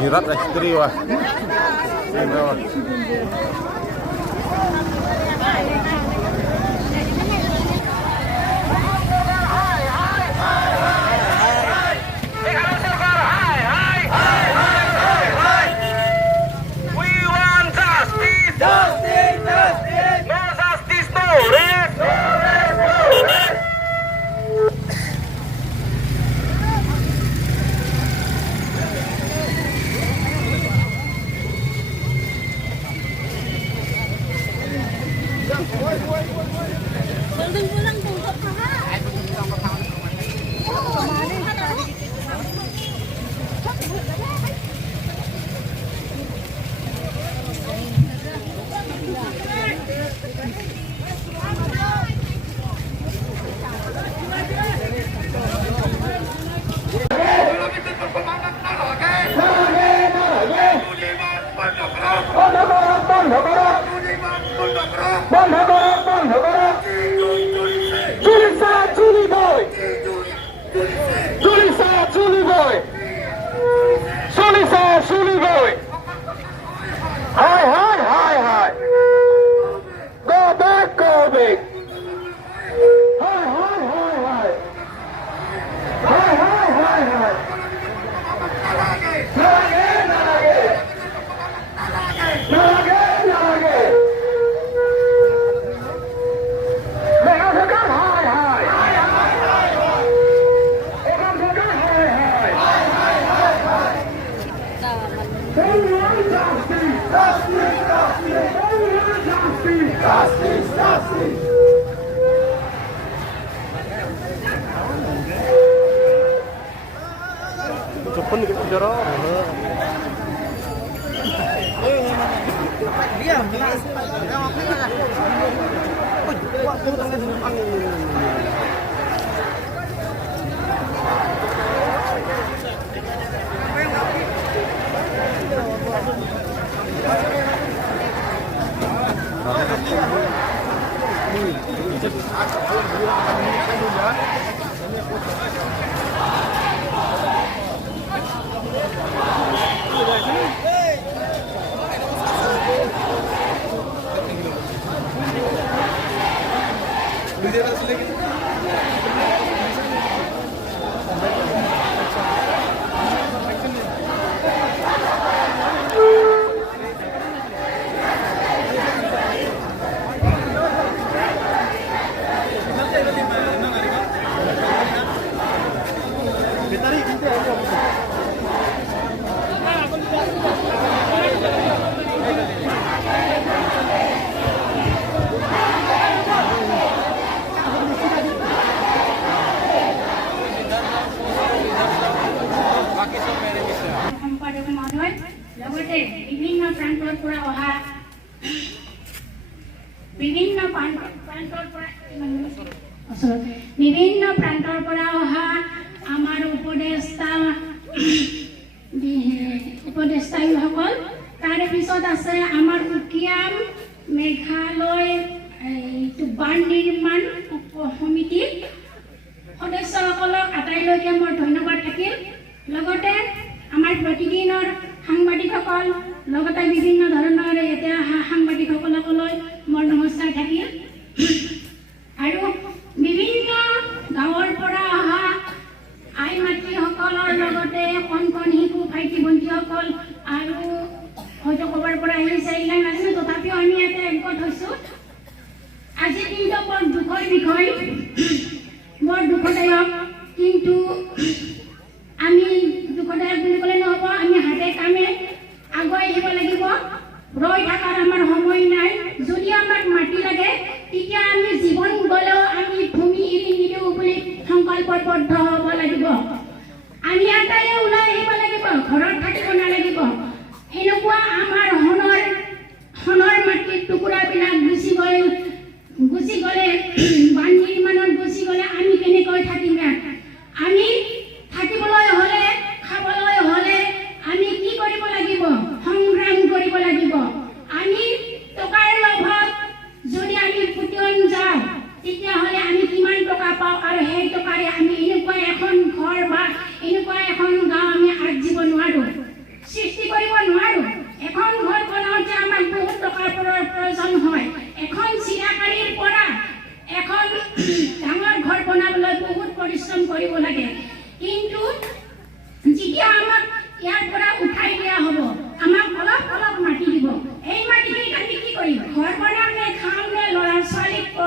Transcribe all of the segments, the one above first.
Jirat ekstri wah. Cepen ke saudara. Diam. বিভিন্ন প্ৰান্তৰ পৰা অহা আমাৰ উপদেষ্টাসকল, তাৰে পিছত আছে আমাৰ উকিয়াম মেঘালয় বান নিৰ্মাণ সমিতিৰ সদস্যসকলক আটাইলৈকে মোৰ ধন্যবাদ থাকিল। লগতে আমাৰ প্ৰতিদিনৰ সাংবাদিকসকল, লগতে বিভিন্ন ধৰণৰ এতিয়া সাংবাদিকসকললৈ মোৰ নমস্কাৰ থাকিল। আৰু বিভিন্ন গাঁৱৰ পৰা অহা আই মাতৃসকলৰ লগতে কণ কণ শিশু ভাইটি ভণ্টিসকল আৰু হয়তো ক'ৰবাৰ পৰা আহিছে, এইবিলাক নাজানো, তথাপিও আমি ইয়াতে একগোট হৈছোঁ। আজিৰ দিনটো বৰ দুখৰ বিষয়, বৰ দুখদায়ক, কিন্তু আমি দুখদায়ক বুলি ক'লে নহ'ব, আমি হাতে কামে আগুৱাই আহিব লাগিব। ৰৈ থকাৰ আমাৰ সময় নাই। যদি আমাক মাটি লাগে তেতিয়া আমি জীৱন গ'লেও আমি ভূমি এৰি নিদিওঁ বুলি সংকল্পবদ্ধ হ'ব লাগিব। আমি আটাইয়ে ওলাই আহিব লাগিব, ঘৰত থাকিব নালাগিব। এনেকুৱা আমাৰ সোণৰ মাটিৰ টুকুৰাবিলাক গুচি গ'লে বান নিৰ্মাণত গুচি গ'লে আমি কেনেকৈ থাকিম? আমি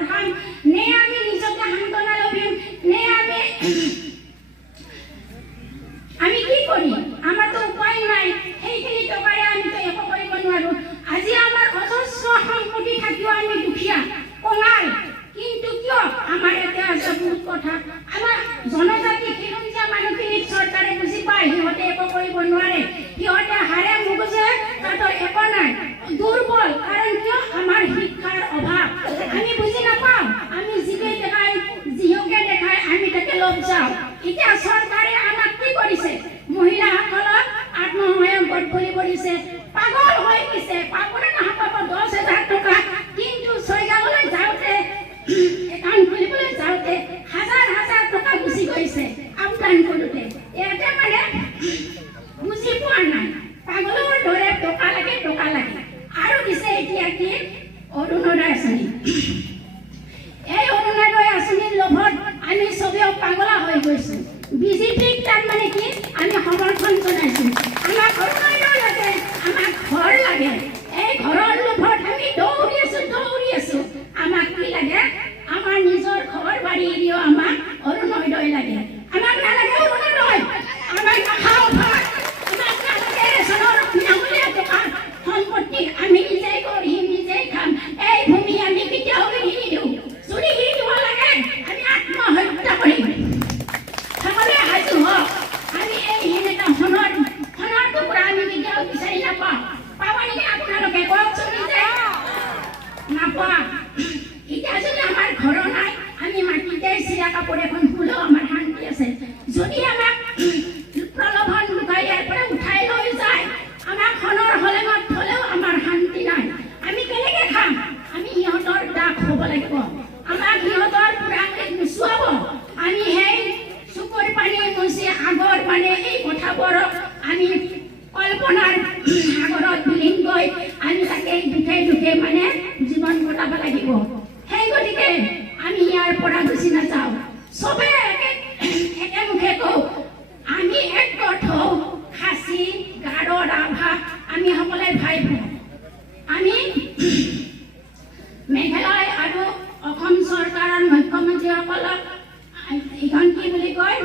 পঢ়াম নে আমি নিজকে সান্তনা ল'বিম নে আমি কি কৰিম আমাৰতো উপায় নাই সেইখিনি টকাৰে আমিতো একো কৰিব নোৱাৰোঁ আজি আমাৰ অজস্ৰ সম্পত্তি থাকিও আমি দুখীয়া কঙাল কিন্তু কিয় আমাৰ এতিয়া আছে বহুত কথা আমাৰ জনজাতি খিলঞ্জীয়া মানুহখিনিক চৰকাৰে বুজি পায় সিহঁতে একো কৰিব নোৱাৰে সিহঁতে হাৰে মুগুজে তাহাঁতৰ একো নাই দুৰ্বল কাৰণ কিয় আমাৰ শিক্ষাৰ অভাৱ আমি বুজি নাপাওঁ আমি যিকে দেখাই আমি তাকে লগ যাওঁ এতিয়া চৰকাৰে আমাক কি কৰিছে মহিলাসকলক আত্মসহায়ক গোট খুলিব দিছে পাগল হৈ গৈছে পাগলে নাপাব 10,000 টকা কিন্তু ছয়গাঁৱলৈ যাওঁতে একাউণ্ট খুলিবলৈ যাওঁতে হাজাৰ হাজাৰ টকা গুচি গৈছে আউটলাইন কৰোঁতে ইয়াতে মানে বুজি পোৱা নাই পাগলৰ দৰে টকা লাগে আৰু দিছে এতিয়া কি অৰুণোদয় আঁচনি এই অৰুণোদয় আঁচনিৰ লোভত আমি চবেও পাগলা হৈ গৈছোঁ বিজেপিক তাৰমানে কি আমি সমৰ্থন জনাইছোঁ আমাক অৰুণোদয় লাগে আমাক ঘৰ লাগে এই ঘৰৰ লোভত আমি দৌৰি আছোঁ আমাক কি লাগে আমাৰ নিজৰ ঘৰ বাৰী এৰিও আমাক অৰুণোদয় লাগে আমাক নালাগে অৰুণোদয় আমাক নাখাওঁ ভাত আমাক নালাগে ৰেচনৰ বিনামূলীয়া টকা সম্পত্তি আমি নিজেই কৰিম নিজেই খাম এই ভূমি আমি কেতিয়াও এৰি নিদিওঁ যদি এৰি দিব লাগে আমি আত্মহত্যা কৰিম সকলোৱে সাজু হওক আমি এই সেনেকা সোণৰ টুকুৰা আমি কেতিয়াও বিচাৰি নাপাওঁ পাব নেকি আপোনালোকে কওকচোন নিজে নাপাওঁ এতিয়া যদি আমাৰ ঘৰ নাই আমি মাটিতে চিৰা কাপোৰ এখন ফুলেও আমাৰ শান্তি আছে যদি আমাক প্ৰলোভন লুকাই ইয়াৰ পৰা উঠাই লৈ যায় আমাক সোণৰ হলেঙত থলেও আমাৰ শান্তি নাই আমি কেনেকৈ খাম আমি সিহঁতৰ দাগ হ'ব লাগিব আমাক সিহঁতৰ পুৰাঙে নুচুৱাব আমি সেই চকুৰ পানী মুচি আগৰ মানে এই কথাবোৰক আমি কল্পনাৰ সাগৰত বিলীন গৈ আমি তাকে দুখে মানে জীৱন কটাব লাগিব সেই গতিকে আমি ইয়াৰ পৰা গুচি নাযাওঁ চবে একে মুখে কওঁ আমি একগোট হওঁ খাচী গাৰো ৰাভা আমি সকলোৱে ভাই ভওঁ আমি মেঘালয় আৰু অসম চৰকাৰৰ মুখ্যমন্ত্ৰীসকলক এইখন কি বুলি কয়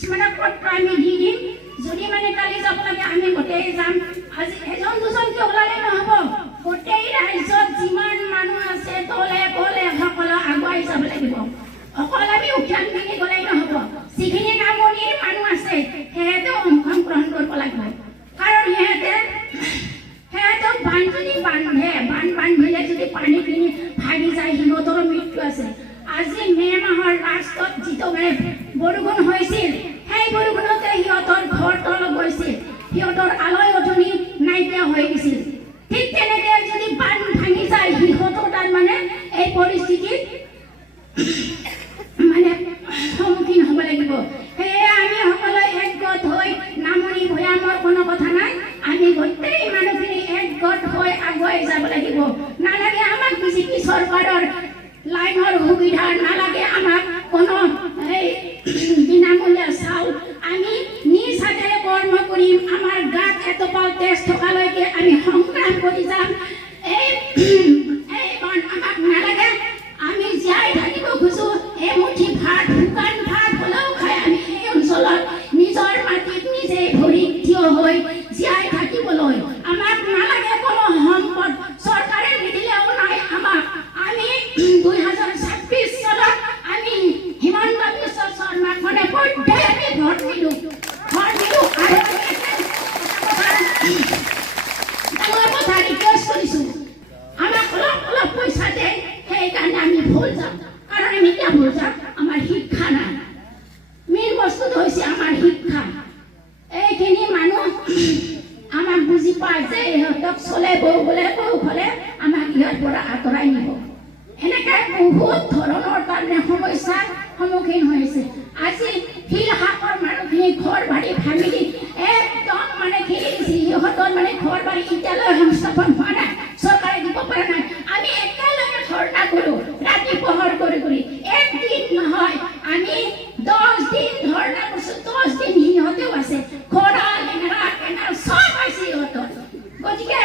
স্মাৰক পত্ৰ আমি দি দিম যদি মানে কালি যাব লাগে আমি গোটেই যাম আজি এজন দুজনকে ওলালে নহ'ব গোটেই ৰাজ্যত যিমান মানুহ আছে তলে বলে সকলো আগুৱাই যাব লাগিব অকল আমি উঠান কিনি গ'লেই নহ'ব যিখিনি কামনিৰ মানুহ আছে সিহঁতেও অংশগ্ৰহণ কৰিব লাগিব কাৰণ সিহঁতক বান্ধ যদি বান্ধিলে যদি পানী কিনি ভাগি যায় সিহঁতৰো মৃত্যু আছে আজি মে' মাহৰ লাষ্টত যিটো বৰষুণ হৈছিল সেই বৰষুণতে সিহঁতৰ ঘৰ তল গৈছিল সিহঁতৰ আলয় অধনি নাইকিয়া হৈ গৈছিল ঠিক তেনেকৈ যদি বান্ধ ভাঙি যায় সিহঁতৰ তাৰমানে এই পৰিস্থিতিত মানে সন্মুখীন হ'ব লাগিব সেয়ে আমি সকলোৱে একগোট হৈ নামনি ভৈয়ামৰ কোনো কথা নাই আমি গোটেই মানুহখিনি একগোট হৈ আগুৱাই যাব লাগিব নালাগে আমাক বিজেপি চৰকাৰৰ লাইনৰ সুবিধা নালাগে আমাক কোনো এই বিনামূলীয়া চাউল আমি নিজ হাতেৰে কৰ্ম কৰিম আমাৰ গাত এটোপাল তেজ থকালৈকে আমি সংগ্ৰাম কৰি যাম আমাক নালাগে আমি জীয়াই থাকিব খোজো এমুঠি ভাত শুকান ভাত হ'লেও খাই আমি এই অঞ্চলত নিজৰ মাটিত নিজে ভৰি থিয় হৈ জীয়াই থাকিবলৈ আমাক নালাগে কোনো সম্পদ চৰকাৰে নিদিলেও নাই আমাক আমি 2026 চনত আমি হিমন্ত বিশ্ব শৰ্মাক মানে পৰ্যায় আমি ভোট দিলোঁ আৰু ডাঙৰ কথা ৰিকুৱেষ্ট কৰিছোঁ আমাক অলপ পইচা দে সেইকাৰণে আমি ভুল যাম কাৰণ আমি কিয় ভুল যাম আমাৰ শিক্ষা নাই মেইন বস্তুটো হৈছে আমাৰ শিক্ষা এইখিনি মানুহ আমাক বুজি পায় যে ইহঁতক চলে বৌ বোলে বৌ হ'লে আমাক ইয়াৰ পৰা আঁতৰাই নিব এনেকৈ বহুত ধৰণৰ কাৰণে সমস্যাৰ সন্মুখীন হৈছে আজি শিলহাকৰ মানুহখিনি ঘৰ বাৰী ফেমিলি একদম মানে সিহঁতৰ মানে ঘৰ বাৰী এতিয়ালৈ সংস্থাপন হোৱা নাই চৰকাৰে দিব পৰা নাই আমি একেলগে ধৰ্ণা কৰোঁ ৰাতি পোহৰ কৰি একদিন নহয় আমি 10 দিন ধৰ্ণা কৰিছোঁ 10 দিন সিহঁতেও আছে খৰাল লেঙেৰা চব আছে সিহঁতৰ গতিকে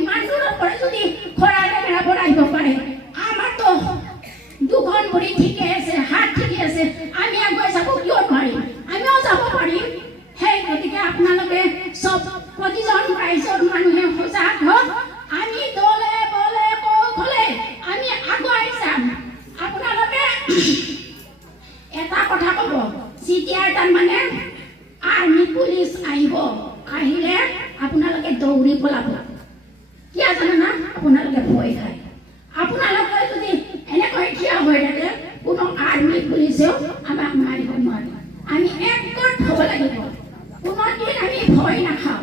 ইমান দূৰৰ পৰা যদি খৰাল লেঙেৰাবোৰ আহিব পাৰে আমাৰতো পুলিচেও আমাক মাৰিব নোৱাৰে আমি একগোট হ'ব লাগিব কোনোদিন আমি ভয় নাখাওঁ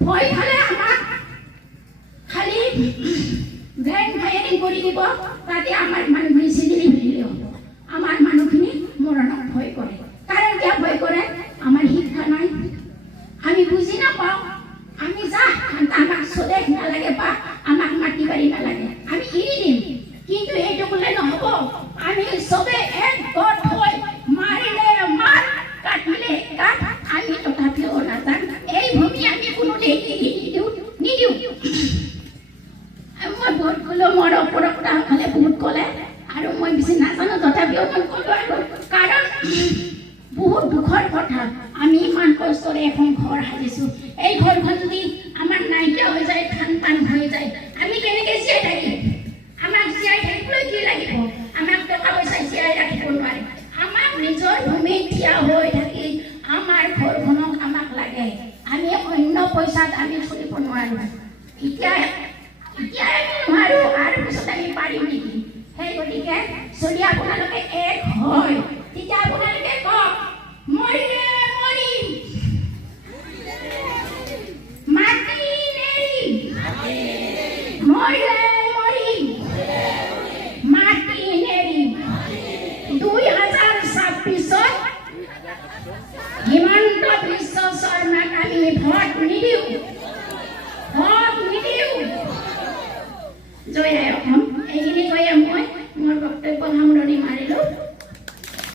ভয় খালে আমাক খালি ব্ৰেইন ফায়াৰিং কৰি দিব তাতে আমাৰ মানুহখিনি চিজিলি ভিজিলি হ'ব আমাৰ মানুহখিনি মৰণক ভয় কৰে কাৰণ কিয় ভয় কৰে আমাৰ শিক্ষা নাই আমি বুজি নাপাওঁ আমি যা আমাক স্বদেশ নালাগে বা আমাক মাটি বাৰী নালাগে আমি এৰি দিম কিন্তু এইটো ক'লে নহ'ব আমি চবে একগোট হৈ মাৰিলে মাৰ কাটিলে কাট আমি তথাপিও নাজান এই ভূমি আমি কোনো নিদিওঁ মই বহুত ক'লোঁ মোৰ ওপৰত খালে বহুত ক'লে আৰু মই বেছি নাজানো তথাপিও মই ক'লোঁ আৰু কাৰণ বহুত দুখৰ কথা আমি ইমান কষ্টৰে এখন ঘৰ সাজিছোঁ এই ঘৰখন যদি আমাৰ নাইকিয়া হৈ যায় টান হৈ যায় আমি কেনেকৈ জীয়াই থাকিম আমাক জীয়াই থাকিবলৈ কি লাগিব আমাক টকা পইচা জীয়াই ৰাখিব নোৱাৰে আমাক নিজৰ ভূমিত থিয় হৈ থাকি আমাৰ ঘৰখনক আমাক লাগে আমি অন্য পইচাত আমি চলিব নোৱাৰোঁ এতিয়া আমি নোৱাৰোঁ আৰু পিছত আমি পাৰিম নেকি সেই গতিকে যদি আপোনালোকে এক হয়